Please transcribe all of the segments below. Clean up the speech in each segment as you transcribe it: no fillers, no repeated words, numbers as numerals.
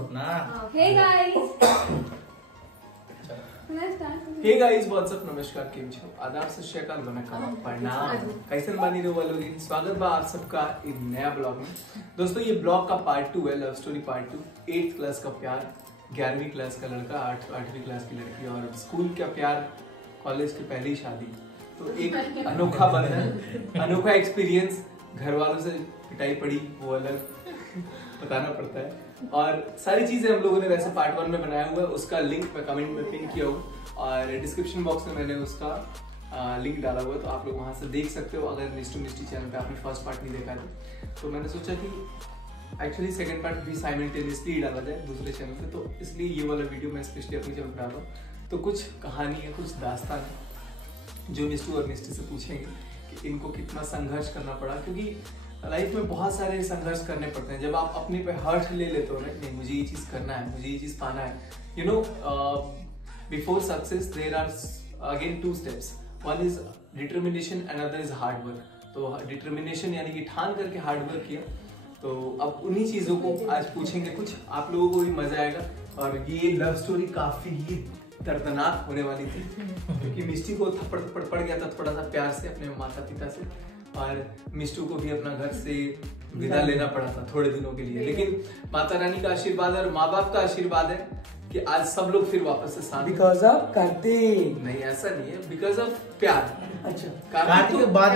अपना। Hey guys what's up, नमस्कार, केम छो, आदाब, सत श्री अकाल, वनकम, प्रणाम, कैसन बानी रो वालों। स्वागत बा आप सबका एक नया ब्लॉग में। दोस्तों ये ब्लॉग का पार्ट 2 है, love story part 2। 8th class का प्यार, 11वीं क्लास का लड़का, 8वीं क्लास की लड़की, और स्कूल का प्यार, कॉलेज की पहली शादी। तो एक अनोखा बंधन, अनोखा एक्सपीरियंस, घर वालों से पिटाई पड़ी वो अलग बताना पड़ता है, और सारी चीजें हम लोगों ने वैसे पार्ट 1 में बनाया हुआ है। उसका लिंक मैं कमेंट में पिन किया हूँ और डिस्क्रिप्शन बॉक्स में मैंने उसका लिंक डाला हुआ है, तो आप लोग वहां से देख सकते हो। अगर मिस्टू मिस्टी चैनल पे आपने फर्स्ट पार्ट नहीं देखा तो मैंने सोचा कि एक्चुअली सेकंड पार्ट भी साइमल्टेनियसली डाला जाए दूसरे चैनल पे, तो इसलिए ये वाला वीडियो मैं स्पेशली अपने चैनल पे डाला। तो कुछ कहानी है, कुछ दास्तान है जो मिस्टू और मिस्टी से पूछेंगे कि इनको कितना संघर्ष करना पड़ा, क्योंकि लाइफ में बहुत सारे संघर्ष करने पड़ते हैं। जब आप अपने पे हर्ट ले लेते हो ना, नहीं मुझे ये चीज करना है, मुझे ये चीज पाना है, you know, before success there are again 2 steps. One is determination, another is hard work. तो डिटर्मिनेशन यानी कि ठान करके हार्ड वर्क किया। तो अब उन्हीं चीजों को आज पूछेंगे, कुछ आप लोगों को भी मजा आएगा। और ये लव स्टोरी काफी ही दर्दनाक होने वाली थी, क्योंकि मिस्टी को थप्पड़ थप्पड़ पड़ गया था थोड़ा सा प्यार से अपने माता पिता से, और मिस्टू को भी अपना घर से विदा लेना पड़ा था थोड़े दिनों के लिए। लेकिन माता रानी का आशीर्वाद और माँ बाप का आशीर्वाद है कि आज सब लोग फिर वापस से साथ। Because of Kartik. नहीं, ऐसा नहीं है, बिकॉज ऑफ प्यार। अच्छा, कार्तिक के बाद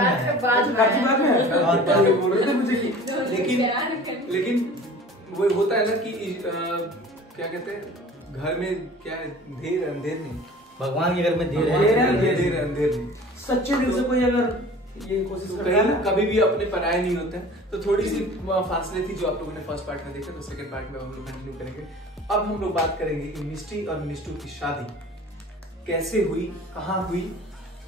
में लेकिन वो होता है ना कि क्या कहते हैं, घर में क्या है, देर अंधेर नहीं, भगवान के घर में देर अंधेर नहीं। सच्चे दिल से कोई अगर ये कोशिश तो करता है ना, कभी भी अपने पराये नहीं होते हैं। तो थोड़ी सी फासले थी जो आप लोगों ने फर्स्ट पार्ट में देखा, तो सेकंड पार्ट में हम लोग कंटिन्यू करेंगे। अब हम लोग बात करेंगे कि मिस्टी और मिस्टू की शादी कैसे हुई, कहाँ हुई,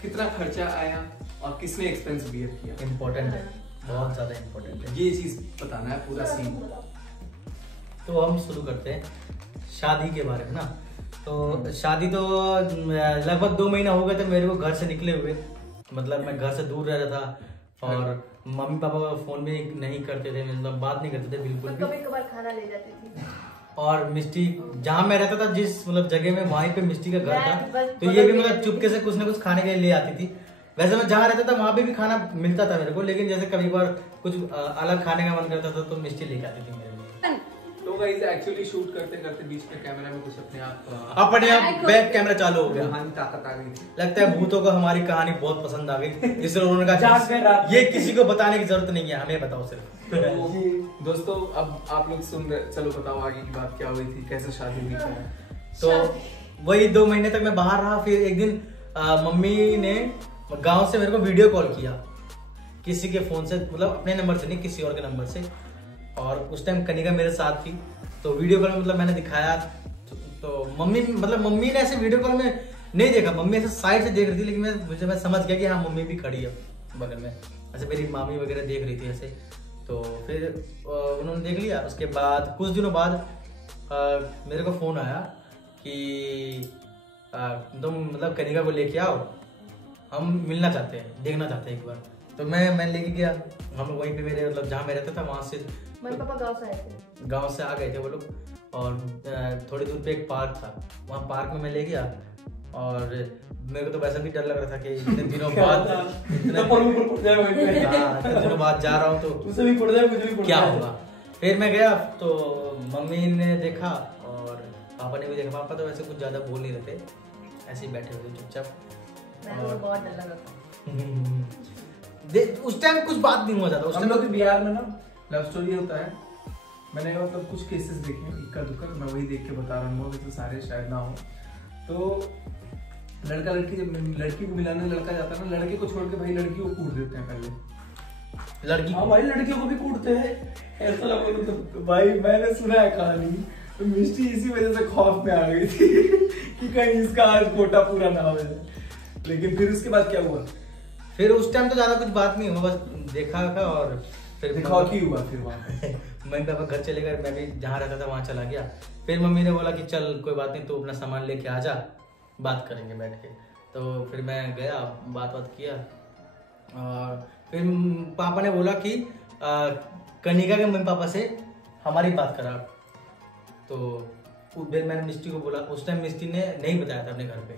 कितना खर्चा आया और किसने एक्सपेंस बियर किया। इम्पोर्टेंट है, बहुत ज्यादा इम्पोर्टेंट है, ये चीज बताना है, पूरा सीन। तो हम शुरू करते हैं शादी के बारे में ना। तो शादी तो लगभग 2 महीना हो गए थे मेरे को घर से निकले हुए। मतलब मैं घर से दूर रह रहा था, और मम्मी पापा का फोन भी नहीं करते थे, मतलब बात नहीं करते थे बिल्कुल भी। कभी-कभार खाना ले जाती थी। और मिस्टी जहाँ मैं रहता था, जिस मतलब जगह में, वहीं पे मिस्टी का घर था, तो ये भी मतलब चुपके से कुछ ना कुछ खाने के लिए ले आती थी। वैसे मैं जहाँ रहता था वहाँ पे भी खाना मिलता था मेरे को, लेकिन जैसे कभी बार कुछ अलग खाने का मन करता था तो मिस्टी लेके आती थी मेरे लिए। तो गाइस एक्चुअली शूट करते करते बीच में कैमरा में कुछ अपने आप बैक कैमरा चालू हो गया, कहानी ताकत आ गई थी। लगता है भूतों को हमारी कहानी बहुत पसंद आ गई, इसलिए उन्होंने कहा ये किसी को बताने की जरूरत नहीं है, हमें बताओ सिर्फ। तो दोस्तों अब आप लोग सुन रहे, चलो बताओ आगे की बात क्या हुई थी, कैसे शादी हुई थी। तो वही 2 महीने तक मैं बाहर रहा। फिर एक दिन मम्मी ने गांव से मेरे को वीडियो कॉल किया, किसी के फोन से, मतलब अपने नंबर से नहीं, किसी और के नंबर से। और उस टाइम कनिका मेरे साथ थी, तो वीडियो कॉल में मतलब मैंने दिखाया, तो मम्मी ने ऐसे वीडियो कॉल में नहीं देखा, मम्मी ऐसे साइड से देख रही थी, लेकिन मैं समझ गया कि हाँ मम्मी भी खड़ी है बगल में, ऐसे मेरी मामी वगैरह देख रही थी ऐसे। तो फिर उन्होंने देख लिया। उसके बाद कुछ दिनों बाद मेरे को फोन आया कि तुम मतलब कनिका को लेके आओ, हम मिलना चाहते हैं, देखना चाहते हैं एक बार। तो मैं लेके गया। हम लोग वहीं पे, मेरे मतलब जहाँ मैं रहता था वहाँ से, मम्मी पापा गांव से आ गए थे वो लोग। और थोड़ी दूर पे एक पार्क था, वहाँ पार्क में मैं ले गया। और मेरे को तो वैसा भी डर लग रहा था कि इतने दिनों बाद जा रहा हूँ तो उसे भी पड़ जाए, मुझे भी पड़ क्या होगा। फिर मैं गया तो मम्मी ने देखा और पापा ने भी देखा। पापा तो वैसे कुछ ज्यादा बोल नहीं रहे थे, ऐसे ही बैठे हुए चुपचाप। और बहुत डर लगा था। उस टाइम कुछ बात नहीं हुआ जाता। हम लोग के बिहार में ना लव स्टोरी होता है, मैंने मतलब कुछ केसेस देखे हैं, इक्का दुक्का, मैं वही देख के बता रहा हूँ, तो सारे शायद ना हो। तो लड़का लड़की, जब लड़की को मिलाने लड़का जाता है ना, लड़के को छोड़ के भाई लड़की को कूट देते हैं पहले। लड़की हमारी लड़कियों को भी कूटते हैं, ऐसा लगा। तो भाई मैंने सुना है कहानी, तो मिस्टी इसी वजह से खौफ में आ गई थी कि कहीं इसका आज कोटा पूरा ना हो जाए। लेकिन फिर उसके बाद क्या हुआ? फिर उस टाइम तो ज्यादा कुछ बात नहीं हुआ, बस देखा था। और फिर दिखावटी हुआ फिर वहाँ पे। मम्मी पापा घर चले गए, मैं भी जहाँ रहता था वहाँ चला गया। फिर मम्मी ने बोला कि चल कोई बात नहीं, तो अपना सामान लेके आ जा, बात करेंगे बैठ के। तो फिर मैं गया, बात किया। और फिर पापा ने बोला कि कनिका के मम्मी पापा से हमारी बात करा। तो फिर मैंने मिस्टी को बोला, उस टाइम मिस्टी ने नहीं बताया था अपने घर पे।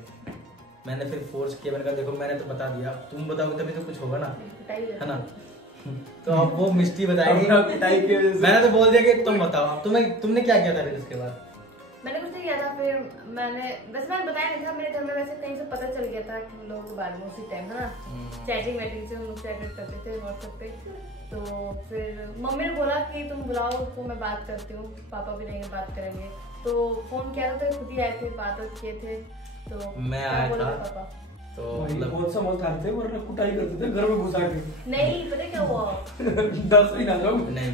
मैंने फिर फोर्स किया, मैंने कहा देखो मैंने तो बता दिया, तुम बताओगे तभी तो कुछ होगा ना, है ना। तो अब वो मिस्टी बताएगी, मैंने तो बोल दिया कि तुम बताओ। तुमने क्या किया था फिर उसके बाद? मैंने कुछ नहीं किया था। फिर मैंने बताया नहीं था। मेरे घर में वैसे कहीं से पता चल गया था कि हम लोग के बारे में उसी टाइम, है ना, चैटिंग वैटिंग से हम लोग चैट करते थे व्हाट्सएप पे। तो फिर मम्मी ने बोला कि तुम बुलाओ उसको, मैं बात करती हूँ, पापा भी रहेंगे बात करेंगे। तो फोन किया था, खुद ही आए थे, बात किए थे। तो मैं आया था तो मतलब कौन सा मत खाते थे, वरना कुटाई करते थे घर में घुसा के। नहीं पता क्या हुआ, 10 ही ना जाओ। नहीं,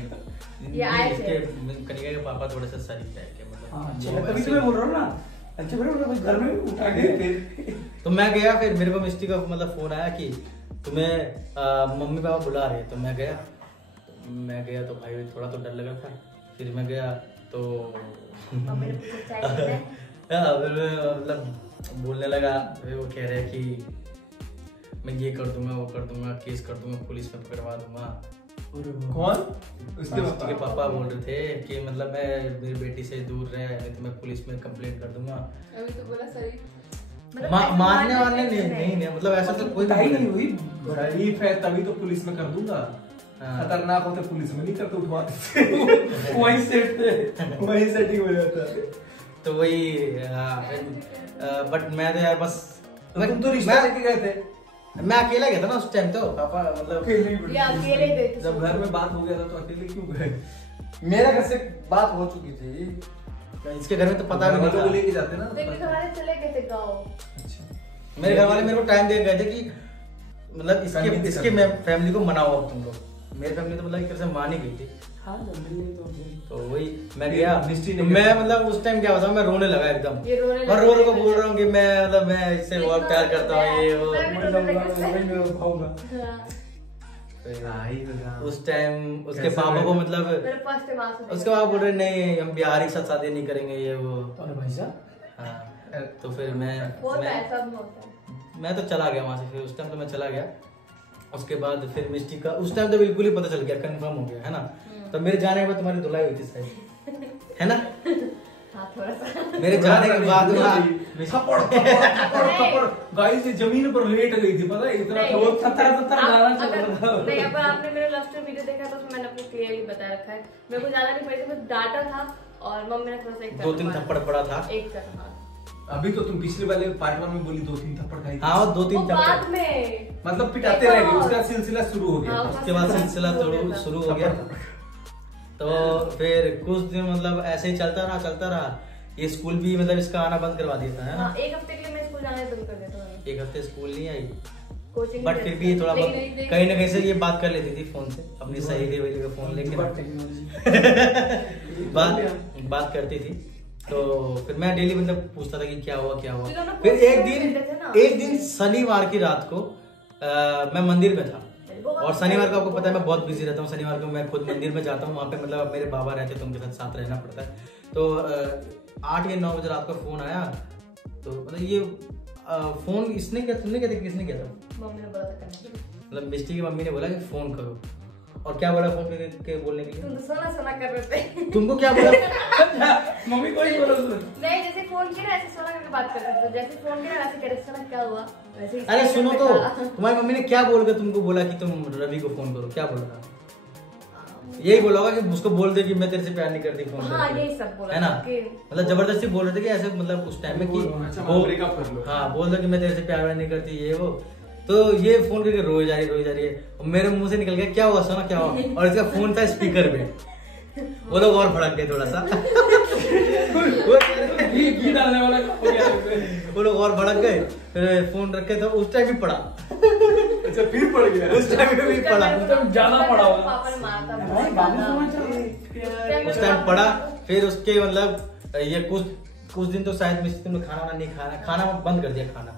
ये आए थे कनिका के पापा थोड़े से शरीफ टाइप के, मतलब तभी तो मैं बोल रहा हूँ ना, अच्छा मेरे घर में उठा के। तो मैं गया, फिर मेरे को मिस्टी का मतलब फोन आया कि तुम्हें मम्मी पापा बुला रहे हैं। तो मैं गया तो भाई थोड़ा तो डर लगा था। फिर मैं गया तो मम्मी ने पूछा चाय पीना है? फिर मैं मतलब बोलने लगा। फिर वो कह रहे हैं कि मैं ये कर दूंगा, वो कर दूंगा, केस कर दूंगा, पुलिस में पकड़वा दूंगा। कौन? उसके पापा बोल रहे थे कि मतलब मैं मेरी बेटी से दूर रहे, नहीं तो मैं पुलिस में कंप्लेंट कर दूंगा। अभी तो बोला सही मारने वाले नहीं, मतलब ऐसा तो कोई नहीं हुई। शरीफ है तभी तो पुलिस में कर दूंगा। खतरनाक होते पुलिस में नहीं करते, उठवाते। वहीं सेट थे, वहीं सेटिंग हो जाता है। तो वही बट मैं तो यार बस तुम तो रिश्ता लेके गए थे। मैं अकेला गया था ना उस टाइम। तो पापा मतलब अकेले गए थे। जब घर में बात हो गया था तो अकेले क्यों गए? मेरा घर से बात हो चुकी थी, इसके घर में तो पता भी नहीं था। लेके जाते ना। देखिए हमारे चले गए थे गाँव। अच्छा, मेरे घर वाले मेरे को टाइम दे गए थे कि मतलब इसके फैमिली को मनाओ अब तुम लोग। मेरी फैमिली तो मतलब एक तरह से मान ही गई थी। हाँ तो वही मैं गया, मैं मतलब उस टाइम क्या बताऊं, मैं रोने लगा एकदम। ये रोने और रो बोल रहा हूँ कि मैं मतलब मैं इससे बहुत प्यार करता हूँ, ये वो। उस टाइम उसके पापा को मतलब उसके पापा बोल रहे नहीं हम बिहारी के साथ शादी नहीं करेंगे, ये वो। भाई साहब, हाँ, तो फिर मैं तो चला गया वहां से। फिर उस टाइम तो मैं चला गया। उसके बाद फिर मिस्टी का उस टाइम तो बिल्कुल ही पता चल गया, कंफर्म हो गया, है ना। तो मेरे जाने के बाद तुम्हारी धुलाई हुई थी शायद, है ना। हाँ, थोड़ा सा। मेरे जाने के बाद गाइस जमीन पर लेट गई थी, पता है इतना तो 70 गाना चल रहा था। नहीं, अब आपने मेरा लव स्टोरी वीडियो देखा तो उसमें मैंने आपको क्लियरली बता रखा है। मेरे को ज्यादा नहीं पड़ी थी, बस डांटा था और मम्मी ने थोड़ा सा 2-3 थप्पड़ पड़ा था। एक तरह। हाँ, अभी तो तुम पिछले वाले पार्ट 1 में बोली 2-3 थप्पड़ खाई। हाँ, 2-3 बाद थप्पड़ में मतलब पिटाते रह गए, उसका सिलसिला शुरू हो गया। उसके बाद सिलसिला शुरू हो गया। तो फिर कुछ दिन मतलब ऐसे ही चलता रहा। ये स्कूल भी मतलब इसका आना बंद करवा दिया था, है ना। 1 हफ्ते के लिए मैं स्कूल जाना बंद कर देता हूँ। 1 हफ्ते स्कूल नहीं आई, कोचिंग बट फिर भी थोड़ा बहुत कहीं ना कहीं से ये बात कर लेती थी फोन से, अपनी सहेली वेली का फोन लेके बात करती थी। तो फिर मैं डेली मतलब पूछता था कि क्या हुआ। फिर एक दिन शनिवार की रात को मैं मंदिर में था। और शनिवार को आपको पता है मैं बहुत बिजी रहता हूँ। शनिवार को मैं खुद मंदिर में जाता हूँ, वहाँ पे मतलब मेरे बाबा रहते तो उनके साथ रहना पड़ता है। तो 8 या 9 बजे रात का फोन आया। तो मतलब ये फोन इसने किया, तुमने किया था, किसने किया था? मम्मी ने बोला था करने। मतलब मिस्टी की मम्मी ने बोला कि फोन करो। और क्या बोला फोन करके बोलने के लिए? तुम तो सोना कर रहे थे। तुमको क्या बोला? मम्मी को ही बोला। नहीं, जैसे फोन किया ऐसे सोना करके बात करते थे, जैसे फोन किया वैसे कह रहे सोना क्या हुआ वैसे ही। अरे सुनो तो, तुम्हारी मम्मी ने क्या बोलकर तुमको बोला कि तुम रवि को फोन करो? क्या बोला? यही बोला होगा कि उसको बोल दे कि मैं तेरे से प्यार नहीं करती फोन। हाँ, यही सब बोला है ना। मतलब जबरदस्ती बोल रहे थे कि ऐसे मतलब उस टाइम में कि हाँ बोल दो कि मैं तेरे से प्यार नहीं करती, ये वो। तो ये फोन करके रोई जा रही है। मेरे मुंह से निकल गया क्या हुआ सोना, क्या हुआ। और इसका फोन था स्पीकर पे। वो लोग और भड़क गए थोड़ा सा। घी डालने वाला हो गया। वो लोग और भड़क गए। फिर फोन रखे तो उस टाइम भी पड़ा। अच्छा, फिर पड़ गया। उस टाइम भी पड़ा, जाना पड़ा होगा। पापा ने मारा था उस टाइम पड़ा। फिर उसके मतलब ये कुछ दिन तो शायद मिस्त्री में खाना बंद कर दिया खाना।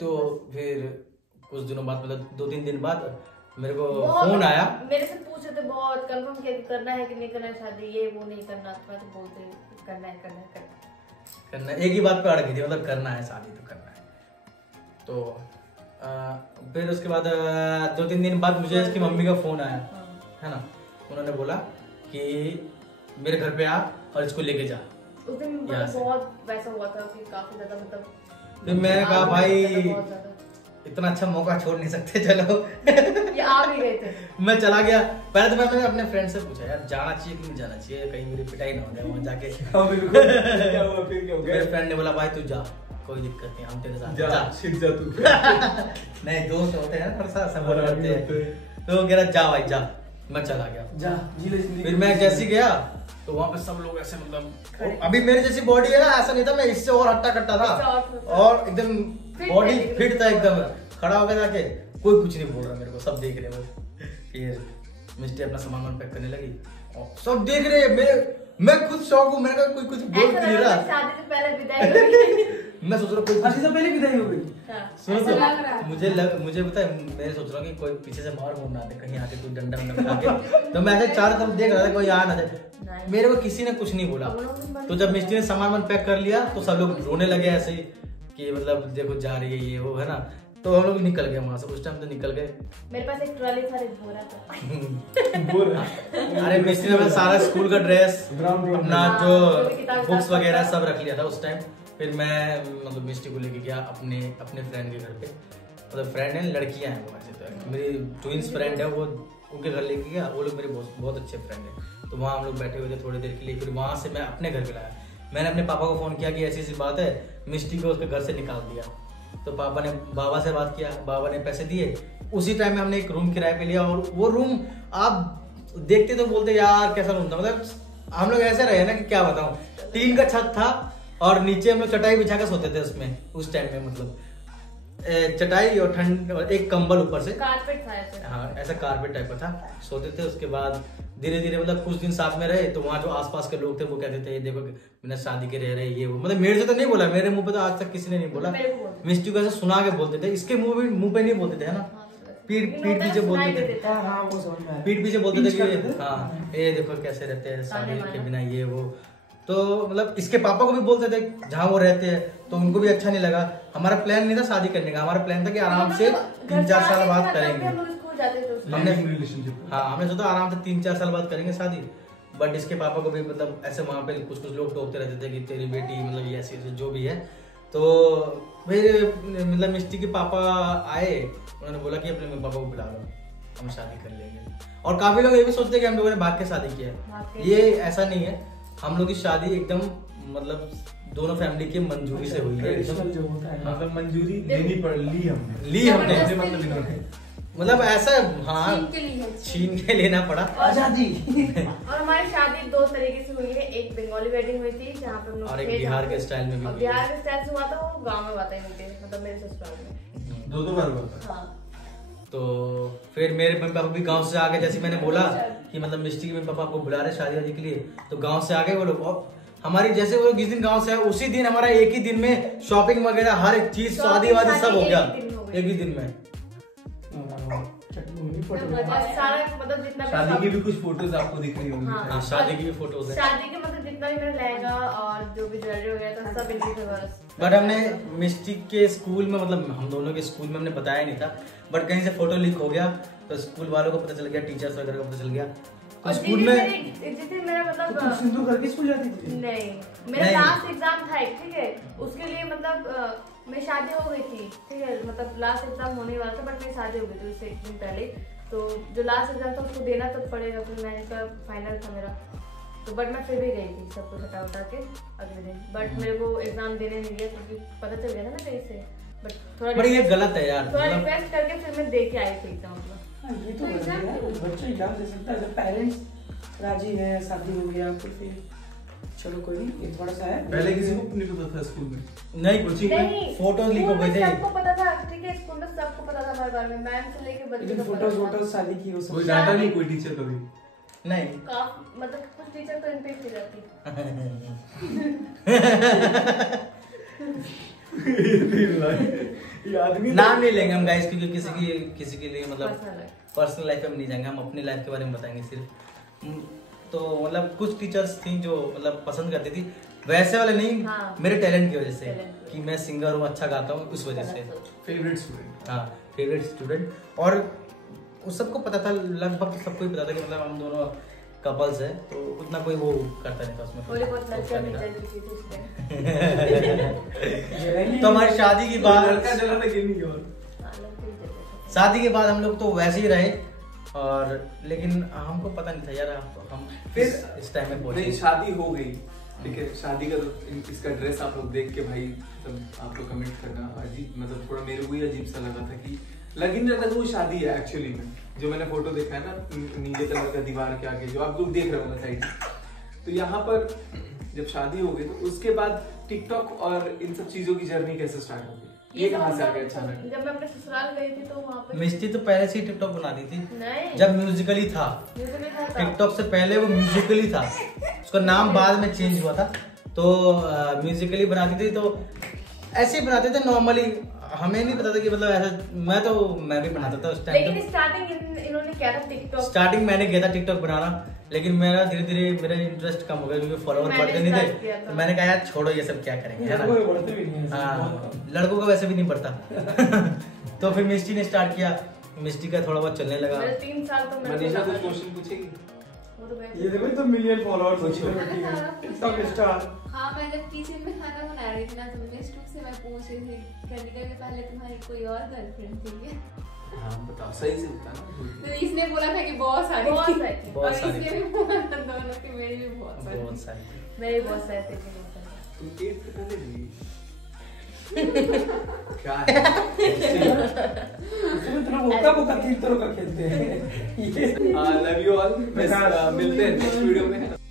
तो फिर कुछ दिनों बाद मतलब 2-3 दिन बाद मेरे को फोन आया। मेरे से पूछे थे बहुत, कंफर्म किया कि करना है कि नहीं करना है शादी, ये वो नहीं करना। तो मैं तो बोलते करना है। एक ही बात पे अड़ गई थी, मतलब करना है शादी तो करना है। तो फिर उसके बाद 2-3 दिन बाद मुझे इसकी मम्मी का फोन आया, है ना। उन्होंने बोला कि मेरे घर पे आ और इसको लेके जा। उस दिन यहाँ से। बहुत वैसा हुआ था कि काफी ज्यादा मतलब फिर मैंने कहा आग भाई लगा था बहुत ज्यादा। इतना अच्छा मौका छोड़ नहीं सकते, चलो ये आ भी गए थे। मैं चला गया। पहले तो मैंने अपने फ्रेंड से पूछा यार जाना चाहिए कि नहीं जाना चाहिए, कहीं मेरी पिटाई ना हो जाए वहाँ जाके। हाँ, बिल्कुल। क्या हुआ फिर, क्या हो मेरे गया? फ्रेंड ने बोला भाई तू जा, कोई दिक्कत नहीं, हम तेरे साथ जा, जा। सीख जा तू। नहीं दोस्त होते हैं ना, थोड़ा सा सपोर्ट हाँ, करते होते हैं। हैं। तो वो कह रहा जा भाई जा, मैं चला गया। जा, जी ले जिंदगी। फिर मैं जैसे ही गया तो वहाँ पे सब लोग ऐसे मतलब अभी मेरी जैसी बॉडी है ना, ऐसा नहीं था, मैं इससे और हट्टा कट्टा इससे था और और एकदम फिट बॉडी है, फिट था एकदम। खड़ा हो गया जाके, कोई कुछ नहीं बोल रहा मेरे को, सब देख रहे हैं बस। फिर मिस्टी अपना सामान पैक करने लगी और सब देख रहे हैं। मैं खुद शौक हूँ, मैंने कहा कोई कुछ बोल ऐसा नहीं लग रहा रहा। है शादी से पहले विदाई हो गई। मैं सोच रहा हूँ कोई शादी से पहले विदाई हो गई। हाँ, सुनो ऐसा लग रहा तो है। मुझे पता है, मैं सोच रहा हूँ कि कोई पीछे से मार मुड़ ना दे, कहीं आके कोई डंडा वंडा खा के। तो मैं ऐसे चारों तरफ देख रहा था कोई आ ना जाए। नहीं। मेरे को किसी ने कुछ नहीं बोला। तो जब मिस्त्री ने सामान पैक कर लिया तो सब लोग रोने लगे ऐसे ही कि मतलब देखो जा रही है ये वो, है ना। तो हम लोग निकल गए वहां से, उस टाइम तो निकल गए। मेरे पास एक ट्रॉली था, एक बोरा था। बोल। अरे मिस्त्री ने अपना सारा स्कूल का ड्रेस, ब्राउन अपना हाँ, जो जो भी किताब बुक्स था, वगैरह सब सब रख लिया था उस टाइम। फिर मैं मतलब मिस्टी को लेके गया अपने फ्रेंड के घर पे। मतलब फ्रेंड है, लड़कियां हैं वो ऐसे। तो मेरी ट्विंस फ्रेंड है वो, उनके घर लेके गया। वो लोग मेरे बहुत अच्छे फ्रेंड हैं। तो वहाँ हम लोग बैठे हुए थे थोड़ी देर के लिए। फिर वहाँ से मैं अपने घर पे लाया। मैंने अपने पापा को फोन किया कि ऐसी ऐसी बात है, मिस्टी को उसके घर से निकाल दिया। तो पापा ने बाबा से बात किया, बाबा ने पैसे दिए। उसी टाइम में हमने एक रूम किराए पे लिया। और वो रूम आप देखते तो बोलते यार कैसा रूम था। मतलब हम लोग ऐसे रहे ना कि क्या बताऊं, टीन का छत था और नीचे हम लोग चटाई बिछा कर सोते थे उसमें उस टाइम में। मतलब चटाई और ठंड और एक कंबल ऊपर से, कारपेट था ऐसे। हाँ ऐसा कारपेट टाइप का था, सोते थे। उसके बाद धीरे धीरे मतलब कुछ दिन साथ में रहे तो वहाँ जो आसपास के लोग थे वो कहते थे देखो बिना शादी के रह रहे ये वो। मतलब मेरे से तो नहीं बोला, मेरे मुंह पे तो आज तक किसी ने नहीं बोला। मेरे को बोलते। मिस्टी को ऐसे सुना के बोलते थे, इसके मुंह पे नहीं बोलते थे, है ना। पीठ पीछे बोलते थे, हाँ हाँ, वो समझ में आया। पीठ पीछे बोलते थे पीछ कि करते थे। हाँ ये देखो कैसे रहते हैं शादी ताने के माने। बिना ये वो। तो मतलब इसके पापा को भी बोलते थे जहाँ वो रहते हैं, तो उनको भी अच्छा नहीं लगा। हमारा प्लान नहीं था शादी करने का, हमारा प्लान था कि आराम से 3-4 साल बाद करेंगे। हम लोग स्कूल जाते थे उसमें। हमने रिलेशनशिप। हाँ हमने सोचा आराम से 3-4 साल बाद करेंगे शादी। बट इसके पापा को भी मतलब ऐसे वहाँ पे कुछ लोग टोकते रहते थे कि तेरी बेटी मतलब ये ऐसी जो भी है। तो फिर मतलब मिस्टी के पापा आए, उन्होंने बोला कि अपने पापा को बुला लो, हम शादी कर लेंगे। और काफी लोग ये भी सोचते हैं कि हम लोगों ने भाग के शादी की है। ये ऐसा नहीं है, हम लोग की शादी एकदम मतलब दोनों फैमिली की मंजूरी से हुई है एकदम। जो होता है मतलब मंजूरी लेनी पड़ ली हमने। ली हमने, जबरदस्ती मतलब ली इन्होंने। मतलब ऐसा हाँ छीन के लिए। छीन के लेना पड़ा। आजादी। और हमारी शादी 2 तरीके से हुई है। एक बंगाली वेडिंग हुई थी जहाँ पे हम लोग और एक थे, बिहार जहाँ के पे- स्टाइल में भी और हुई बिहार है। के स्टाइल से हुआ था, वो गाँव में हुआ था इनके, मतलब मेरे ससुराल में। दो बार हुआ था। हाँ। तो फिर मेरे मम्मी पापा भी गांव से आ गए। जैसे मैंने बोला कि मतलब मिस्टी के मम्मी पापा को बुला रहे शादी वादी के लिए, तो गांव से आ गए वो लोग। और हमारी जैसे वो लोग जिस दिन गांव से आए उसी दिन हमारा एक ही दिन में शॉपिंग वगैरह हर एक चीज शादी वादी सब हो गया एक ही दिन में। और सारा मतलब जितना भी शादी की सब- भी कुछ फोटोज आपको दिख रही होंगी। हाँ। हाँ, शादी की भी फोटोज है। शादी के मतलब जितना भी मेरा लहंगा और जो भी ज्वेलरी वगैरह था सब इनकी थे बस। बट हमने मिस्टी के स्कूल में मतलब हम दोनों के स्कूल में हमने बताया नहीं था। बट कहीं से फोटो लीक हो गया तो स्कूल वालों को पता चल गया, टीचर्स वगैरह को पता चल गया। तो और स्कूल जिस में दिन मेरा तो तुम मतलब सिंदूर करके स्कूल जाती थी? नहीं, मेरा नहीं। लास्ट एग्जाम था एक, ठीक है। उसके लिए मतलब मेरी शादी हो गई थी, ठीक है। मतलब लास्ट एग्जाम होने वाला था बट मेरी शादी हो गई थी उससे 1 दिन पहले। तो जो लास्ट एग्जाम था उसको देना तो पड़ेगा, फिर मैंने का फाइनल था मेरा। तो बट मैं फिर भी गई थी सब कुछ हटा उठा के अगले दिन। बट मेरे को एग्जाम देने नहीं दिया क्योंकि पता चल गया था ना कहीं से। बट थोड़ा बट ये request- गलत है यार। थोड़ा मतलब रिक्वेस्ट करके फिर मैं दे के आई थी एग्जाम में। हाँ, ये तो बढ़िया है। बच्चा एग्जाम दे सकता है जब पेरेंट्स राजी है, शादी हो गया तो फिर चलो कोई नहीं, ये थोड़ा सा है। पहले किसी को नहीं पता था स्कूल में। नहीं कुछ नहीं, फोटोज लीक हो स्कूल में गए थे। सबको पता था, ठीक है। स्कूल में सबको पता था हमारे बारे में, मैम से लेके बच्चे लेकिन को फोटोज पता था। वोटोज शादी की वो सब। कोई डांटा नहीं कोई टीचर कभी। नहीं मतलब कुछ टीचर तो इन पे ही जाती। ये आदमी नाम नहीं लेंगे हम गाइस क्योंकि किसी के लिए मतलब Personal है। पर्सनल लाइफ में नहीं जाएंगे, हम अपनी लाइफ के बारे में बताएंगे सिर्फ। तो मतलब कुछ टीचर्स थी जो मतलब पसंद करती थी, वैसे वाले नहीं। हाँ। मेरे टैलेंट की वजह से Talent की। कि मैं सिंगर हूँ, अच्छा गाता हूँ, उस वजह से। Favourite student. हाँ फेवरेट स्टूडेंट। और उस सबको पता था, लगभग सबको ही पता था कि मतलब हम दोनों कपल्स है तो उतना कोई वो करता नहीं था उसमें। थोड़ी बहुत लड़कियां मिल जाती थी उस टाइम। तो हमारी शादी के बाद लड़का जला था कि नहीं? और शादी के बाद हम लोग तो वैसे ही रहे और लेकिन हमको पता नहीं था यार हम फिर इस टाइम में पहुंचे। नहीं, शादी हो गई ठीक है। शादी का तो इसका ड्रेस आप लोग देख के भाई मतलब आप लोग कमेंट करना, अजीब मतलब थोड़ा मेरे को ही अजीब सा लगा था कि लग ही नहीं रहा था कि वो शादी है एक्चुअली में। जो मैंने फोटो देखा है ना नीले कलर का दीवार के आगे जो आप लोग देख रहे हो साइड, तो यहाँ पर जब शादी हो गई तो उसके बाद टिकटॉक और इन सब चीजों की जर्नी कैसे स्टार्ट हो गई? ये कहाँ से आ गया अचानक? जब मैं अपने ससुराल गई थी तो वहाँ पे मिष्टी तो पहले से ही टिकटॉक बनाती थी नहीं, जब म्यूजिकली था। टिकटॉक से पहले वो म्यूजिकली था, उसका नाम बाद में चेंज हुआ था। तो म्यूजिकली बनाती थी तो ऐसे ही बनाते थे नॉर्मली, हमें नहीं पता था कि मतलब ऐसा। मैं भी बनाता था उस टाइम। लेकिन स्टार्टिंग इन्होंने किया था टिकटॉक। स्टार्टिंग मैंने किया था टिकटॉक बनाना, लेकिन मेरा धीरे धीरे मेरा इंटरेस्ट कम हो गया क्योंकि फॉलोवर बढ़ते नहीं थे। तो मैंने कहा यार छोड़ो ये सब क्या करेंगे, है ना। बढ़ते भी नहीं। हाँ, लड़कों का वैसे भी नहीं बढ़ता। तो फिर मिष्टी ने स्टार्ट किया, मिष्टी का थोड़ा बहुत चलने लगा। 3 साल तो मैं मनीषा कुछ क्वेश्चन पूछेगी? ये देखो तो मिलियन फॉलोअर्स हो चुके हैं टिकटॉक स्टार। हाँ, मैं जब किचन में खाना बना रही थी ना तो मिस्टूक से मैं पूछ रही थी कनिका के पहले तुम्हारी कोई और गर्लफ्रेंड थी क्या? हाँ बताओ, सही से बताना। तो इसने बोला था कि बहुत सारी थी। बहुत और सारी इसने भी बोला था दोनों की मेरी भी बहुत सारी। बहुत सारी। मेरे बहुत सारे थे। तुम 8th पे कब गई? क्या है? इसमें तो बोका बोका तीन तरह का खेलते हैं। लव यू ऑल, मिलते हैं नेक्स्ट वीडियो में।